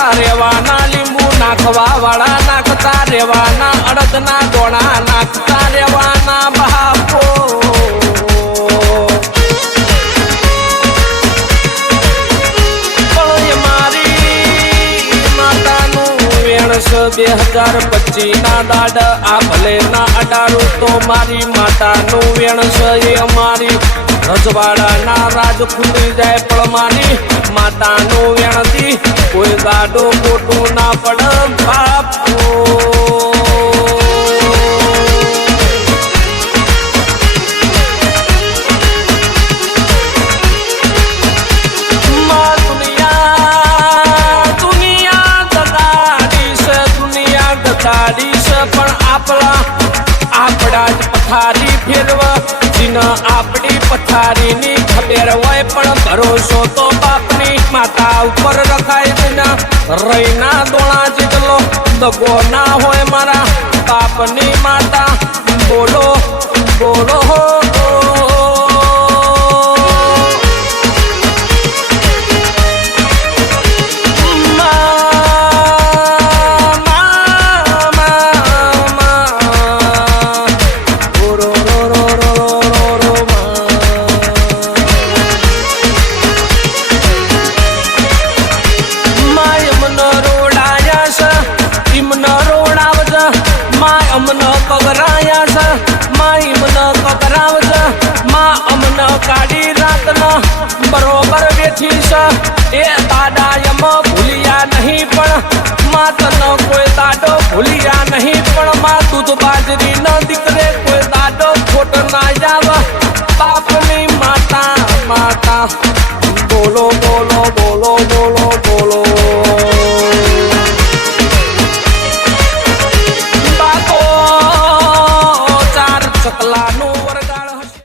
નાખતા રેવાના, લીંબુ નાખવા વાળા નાખતા રેવાના, અડદના દોણા નાખતા રેવાના બાપો. પણ મારી માતાનું વેણસ 2025 ના દાડ આ ભલે ના અડારું તો મારી માતાનું વેણસ એ અમારી રજવાડાના રાજ ખુલી જાય પણ મારી માતાનું વેણથી કોઈ દાડો ખોટું ના પડે બાપો. પણ આપણા જ પથારી ફેરવ જીના આપણી પથારીની ખબર હોય પણ ભરોસો તો બાપની માતા ઉપર રખાય વિના રહીના દોણા જેટલો દગો ના હોય મારા બાપની માતા. બોલો બોલો હો કાઢી રાતના બરોબર બેઠી છે એ દાદા એમ ભૂલિયા નહીં પણ માં તને કોઈ દાડો ભૂલિયા નહીં પણ માં દૂધ બાજરી ન દીકરે કોઈ દાડો ખોટ ના જાવ બાપની માતા માતા. બોલો બોલો બોલો બોલો બોલો બાપો. ચાર ચકલાનું